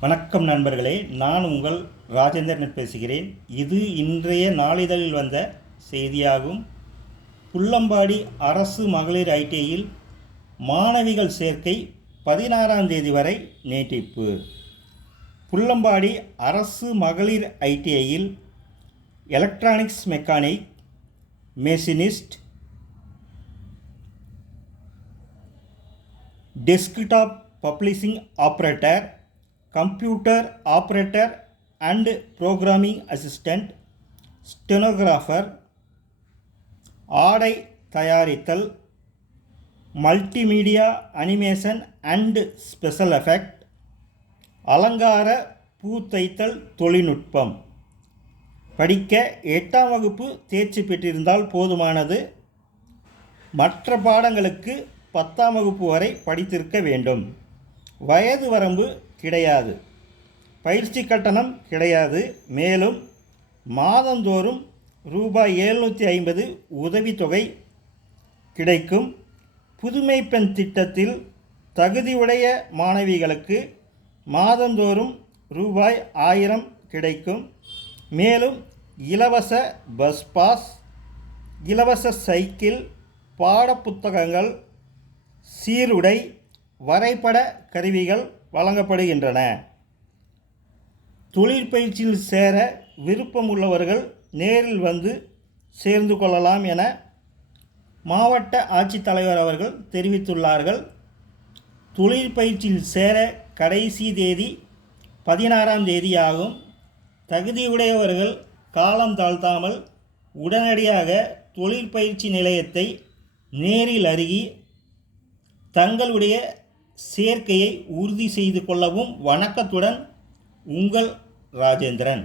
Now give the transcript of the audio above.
வணக்கம் நண்பர்களே நான் உங்கள் ராஜேந்திரன் பேசுகிறேன். இது இன்றைய நாளிதழில் வந்த செய்தியாகும். புள்ளம்பாடி அரசு மகளிர் ஐடிஐயில் மாணவிகள் சேர்க்கை பதினாறாம் தேதி வரை நீட்டிப்பு. புள்ளம்பாடி அரசு மகளிர் ஐடிஐயில் electronics mechanic machinist desktop publishing operator computer operator and programming assistant stenographer ஆடை தயாரித்தல் multimedia animation and special effect அலங்கார பூ தைத்தல் தொழில்நுட்பம். படிக்க எட்டாம் வகுப்பு தேர்ச்சி பெற்றிருந்தால் போதுமானது. மற்ற பாடங்களுக்கு பத்தாம் வகுப்பு வரை படித்திருக்க வேண்டும். வயது வரம்பு கிடையாது. பயிற்சி கட்டணம் கிடையாது. மேலும் மாதந்தோறும் ரூபாய் எழுநூற்றி ஐம்பது உதவித்தொகை கிடைக்கும். புதுமை பெண் திட்டத்தில் தகுதியுடைய மாணவிகளுக்கு மாதந்தோறும் ரூபாய் ஆயிரம் கிடைக்கும். மேலும் இலவச பஸ் பாஸ் இலவச சைக்கிள் பாடப்புத்தகங்கள் சீருடை வரைபட கருவிகள் வழங்கப்படுகின்றன. தொழிற்பயிற்சியில் சேர விருப்பம் உள்ளவர்கள் நேரில் வந்து சேர்ந்து கொள்ளலாம் என மாவட்ட ஆட்சித்தலைவர் அவர்கள் தெரிவித்துள்ளார்கள். தொழிற்பயிற்சியில் சேர கடைசி தேதி பதினாறாம் தேதியாகும். தகுதியுடையவர்கள் காலம் தாழ்த்தாமல் உடனடியாக தொழிற்பயிற்சி நிலையத்தை நேரில் அருகி தங்களுடைய சேர்க்கையை உறுதி செய்து கொள்ளவும் வணக்கத்துடன் உங்கள் ராஜேந்திரன்.